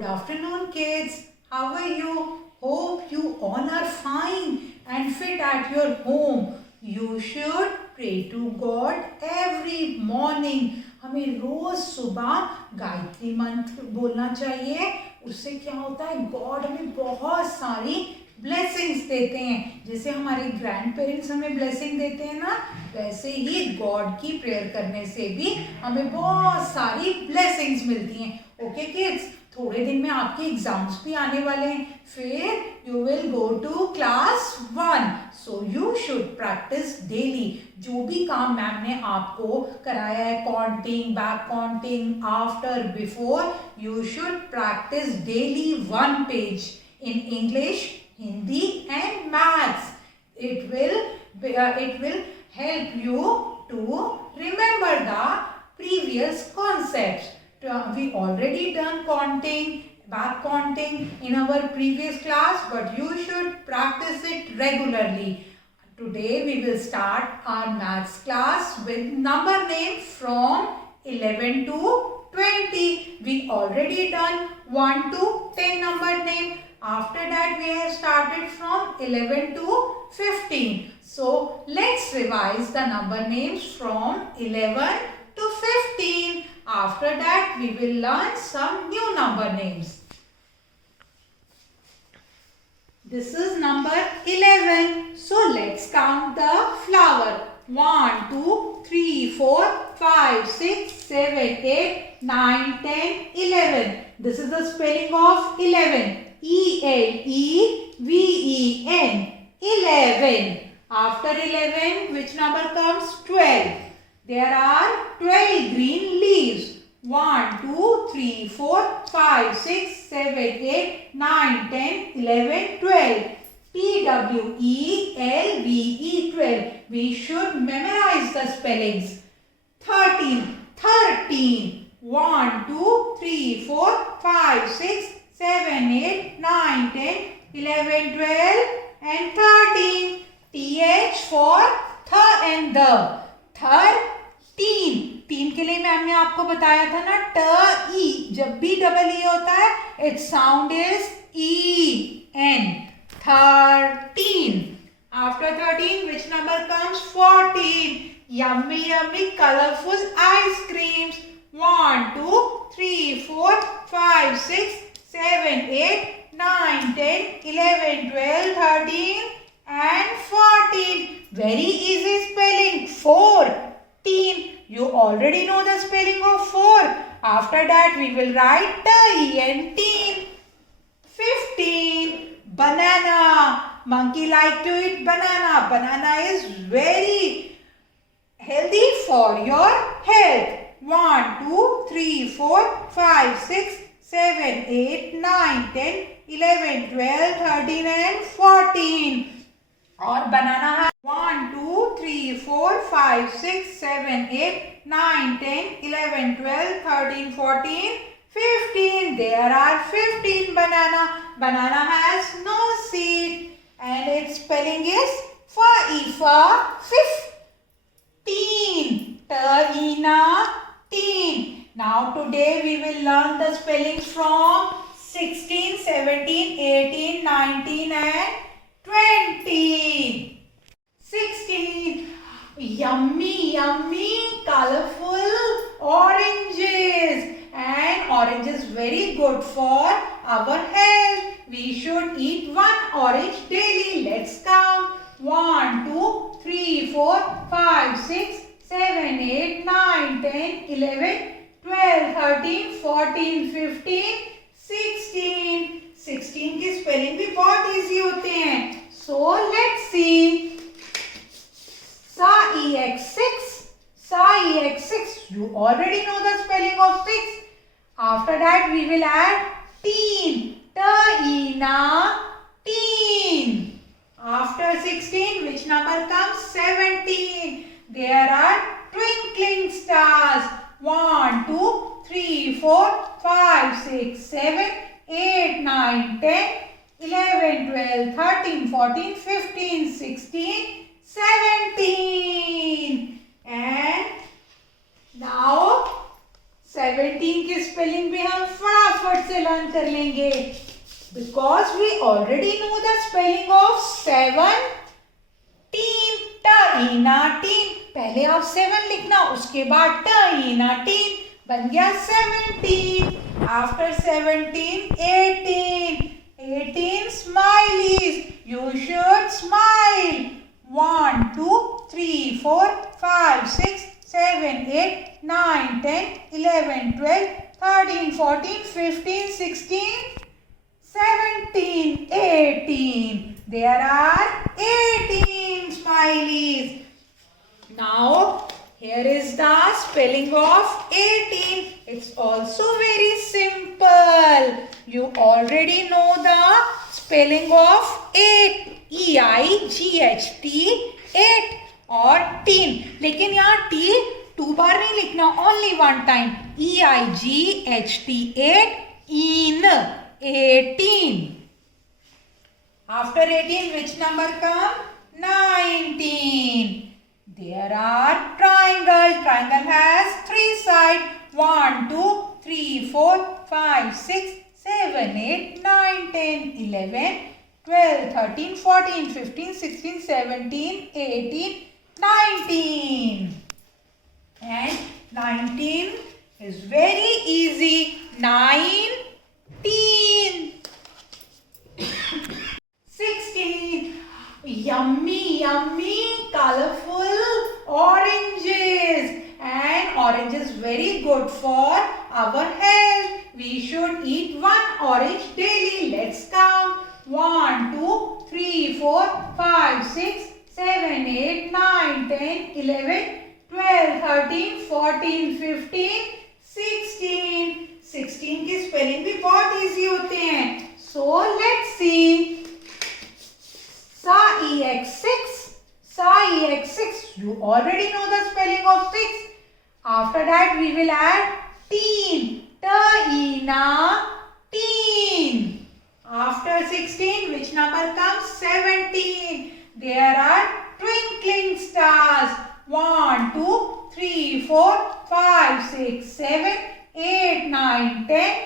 Good afternoon, kids. How are you? Hope you all are fine and fit at your home. You should pray to God every morning. हमें रोज सुबह गायत्री मंत्र बोलना चाहिए. उससे क्या होता है, गॉड हमें बहुत सारी ब्लेसिंग्स देते हैं. जैसे हमारे ग्रैंड पेरेंट्स हमें ब्लेसिंग देते हैं ना, वैसे ही गॉड की प्रेयर करने से भी हमें बहुत सारी ब्लेसिंग्स मिलती हैं. ओके किड्स, थोड़े दिन में आपके एग्जाम्स भी आने वाले हैं. फिर you will go to class 1, so you should practise daily. जो भी काम मैम ने आपको कराया है, counting, back counting, after, before, you should practise daily 1 page in English, Hindi and Maths. It will help you to remember the previous concepts. We already done counting, back counting in our previous class, but you should practice it regularly. Today we will start our Maths class with number name from 11 to 20. We already done 1 to 10 number name. After that we have started from 11 to 15. So let's revise the number names from 11 to 15. After that we will learn some new number names. This is number 11. So let's count the flower. 1, 2, 3, 4, 5, 6, 7, 8, 9, 10, 11. This is the spelling of 11. E-L-E-V-E-N. 11. After 11, which number comes? 12. There are 12 green leaves. 1, 2, 3, 4, 5, 6, 7, 8, 9, 10, 11, 12. T-W-E-L-V-E, 12. We should memorize the spellings. 13. 13. 1, 2, 3, 4, 5, 6, 7, 8, 9, 10, 11, 12 and 13. TH for th and the. 13. 3 के लिए ma'am ने आपको बताया था ना, ट ई. जब भी डबल ई होता है, its sound is E-N. 13. After 13, which number comes? 14. Yummy, yummy, colorful ice creams. 1, 2, 3, 4, 5, 6, 7, 8, 9, 10, 11, 12, 13 and 14. Very easy spelling. 14. You already know the spelling of 4. After that we will write T-E-N-teen. 15. Banana. Monkey like to eat banana. Banana is very healthy for your health. 1, 2, 3, 4, 5, 6, 7, 8, 9, 10, 11, 12, 13 and 14. Or banana has 1, 2, 3, 4, 5, 6, 7, 8, 9, 10, 11, 12, 13, 14, 15. There are 15 banana. Banana has no seed and its spelling is fa-i-fa, 15. Ta-ina, teen. Now today we will learn the spellings from 16, 17, 18, 19 and 20. 16. Yummy, yummy, colorful oranges. And orange is very good for our health. We should eat 1 orange daily. Let's count. 1, 2, 3, 4, 5, 6, 7, 8, 9, 10, 11, 12, 13, 14, 15, 16. 16 की spelling भी बहुत easy होते हैं. So let's see. Sa-E-X-6. Sa-E-X-6. You already know the spelling of 6. After that we will add teen. Ta-E-na, teen. After 16, which number comes? 17. There are twinkling stars. 1, 2, 3, 4, 5, 6, 7, 8, 9, 10, 11, 12, 13, 14, 15, 16, 17. And now 17 की spelling भी हम फटाफट से learn कर लेंगे, because we already know the spelling of 17। टीना teen, पहले आप 7 लिखना, उसके बाद टीना टीन बन गया 17। After 17 18, 18 smileys, you should smile. 1 2 3 4 5 6 7 8 9 10 11 12 13 14 15 16 17 18. There are 18 smileys. Now here is the spelling of 18. It's also very simple. You already know the spelling of 8. EIGHT 8 और teen. लेकिन यहाँ T 2 बार नहीं लिखना, only one time. EIGHT 8 in 18. After 18, which number come? 19. There are triangle. Triangle has 3 sides. 1 2 3 4 5 6 7 8 9 10 11 12 13 14 15 16 17 18 19. And 19 is very easy. 19. 16. Yummy, colorful oranges. And orange is very good for our health. We should eat 1 orange daily. Let's count. 1 2 3 4 5 6 7 8 9 10 11 12 13 14 15 16. 16 की spelling भी बहुत easy होते हैं. So let's see. EX6. You already know the spelling of 6. After that we will add teen. Tina, teen. After 16, which number comes? 17. There are twinkling stars. 1, 2, 3, 4, 5, 6, 7, 8, 9, 10,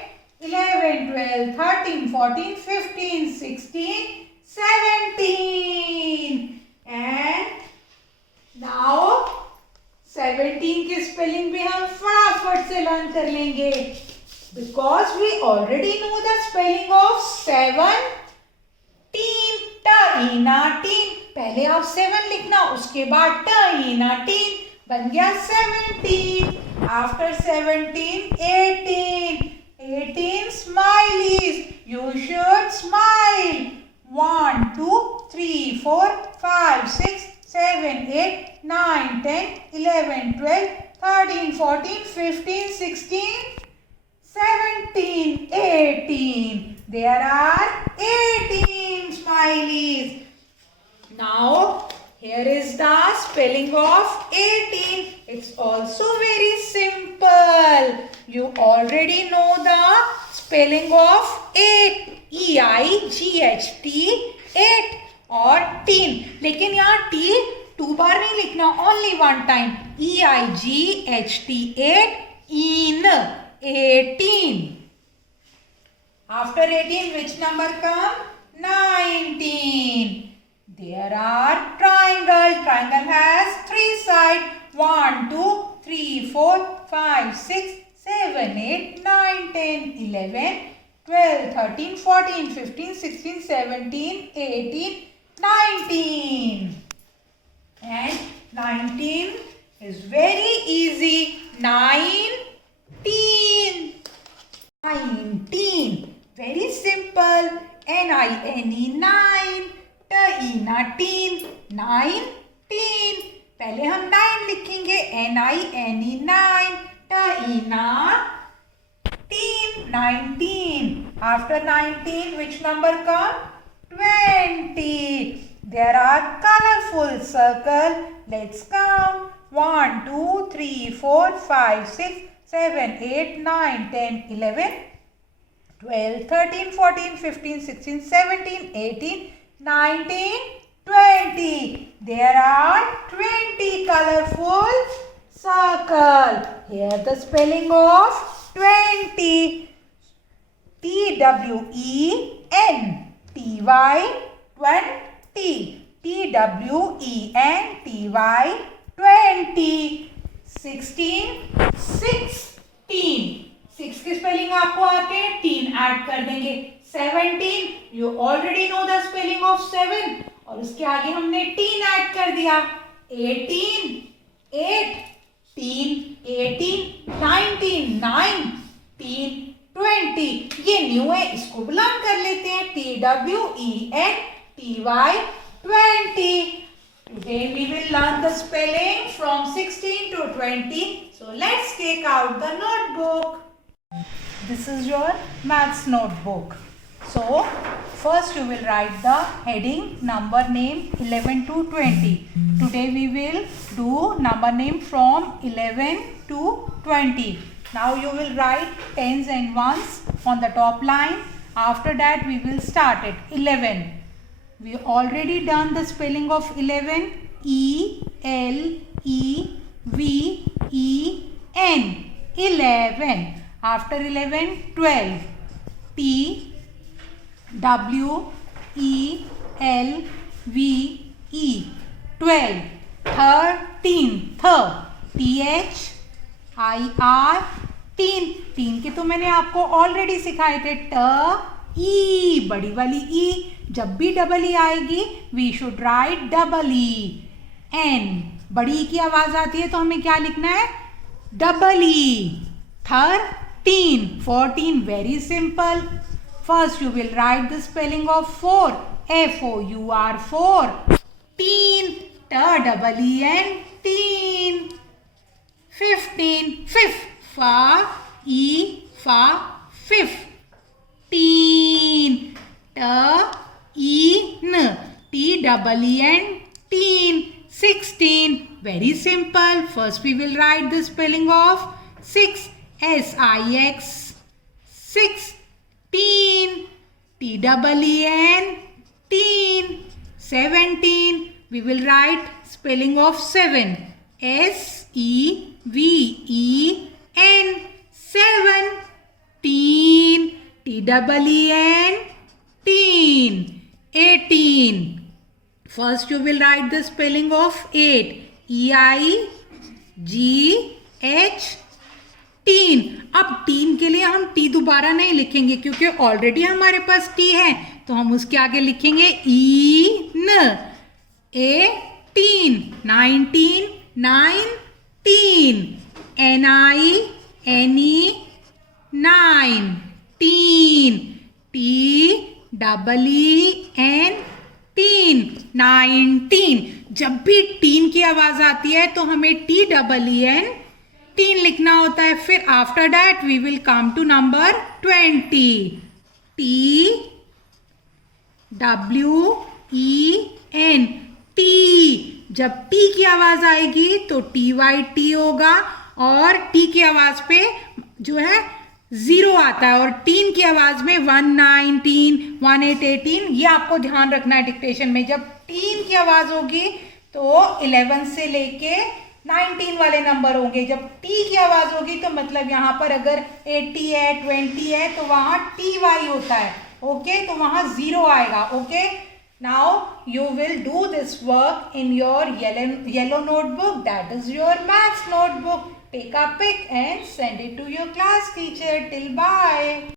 11, 12, 13, 14, 15, 16, 17. And now 17 की spelling भी हम फटाफट से learn कर लेंगे, because we already know the spelling of 7। टीना teen, पहले आप 7 लिखना, उसके बाद टीना टीन बन गया 17। After 17 18, 18 smileys, you should smile. 1 2 3 4 5 6 7 8 9 10 11 12 13 14 15 16 17 18. There are 18 smileys. Now here is the spelling of 18. It's also very simple. You already know the spelling of 8. EIGHT 8 और teen. लेकिन यहाँ T 2 बार नहीं लिखना, only one time. EIGHT 8 in 18. After 18, which number come? 19. There are triangle. Triangle has 3 sides. 1 2 3 4 5 6 7 8 9 10 11 12 13 14 15 16 17 18 19. And 19 is very easy. 19. 19. Very simple. NINE 9. Tina tin. 19. पहले हम 9 लिखेंगे. NINE 9. Tina teen. 19. After 19, which number come? 20. There are colorful circles. Let's count. 1 2 3 4 5 6 7 8 9 10 11 12 13 14 15 16 17 18 19 20. There are 20 colorful circle. Here the spelling of 20. TWENTY 20. TWENTY 20. 16 16. 6 की spelling आपको आते हैं, 3 add कर देंगे 17. You already know the spelling of 7 और उसके आगे हमने 3 ऐड कर दिया. 18 8 3 18 19 9 3 20. ये न्यू है, इसको बिलोंग कर लेते हैं. TWENTY 20. Today we will learn the spelling from 16 to 20. So let's take out the notebook. This is your maths notebook. So first you will write the heading, number name 11 to 20. Today we will do number name from 11 to 20. Now you will write tens and ones on the top line. After that we will start it. 11. We already done the spelling of 11. ELEVEN. 11. After 11, 12. TWELVE. 12. 13. THIR. तीन के तो मैंने आपको already सिखाए थे. ई बड़ी वाली ई. जब भी डबल ई आएगी we should write double e. N बड़ी ई की आवाज आती है तो हमें क्या लिखना है? Double E. 13. 14 very simple. First you will write the spelling of 4. FOUR 4. Teen. TEEN. Teen. 15. Fifth. Fifth. Teen. TEEN. Teen. 16. Very simple. First we will write the spelling of 6. SIX. 16. TEEN. Teen. 17. We will write spelling of 7. SEVEN. 17. TEEN. Teen. 18. First you will write the spelling of 8. EIGH. Tin. अब tin के लिए हम T दोबारा नहीं लिखेंगे क्योंकि already हमारे पास T है, तो हम उसके आगे लिखेंगे ईन. 18. 19. NINE. 9. टीन. TEEN. टीन. 19. जब भी टीन की आवाज आती है तो हमें TEEN टीन लिखना होता है. फिर after that we will come to number 20. TWEN. T. जब टी की आवाज आएगी तो TYT होगा और टी की आवाज पे जो है 0 आता है और टीन की आवाज में 119, 1818. ये आपको ध्यान रखना है डिक्टेशन में. जब टीन की आवाज होगी तो 11 से लेके 19 वाले नंबर होंगे. जब टी की आवाज होगी तो मतलब यहाँ पर अगर 80 है, 20 है तो वहां TY होता है. ओके, तो वहां 0 आएगा. Okay, now you will do this work in your yellow notebook. That is your maths notebook. Take a pic and send it to your class teacher. Till bye.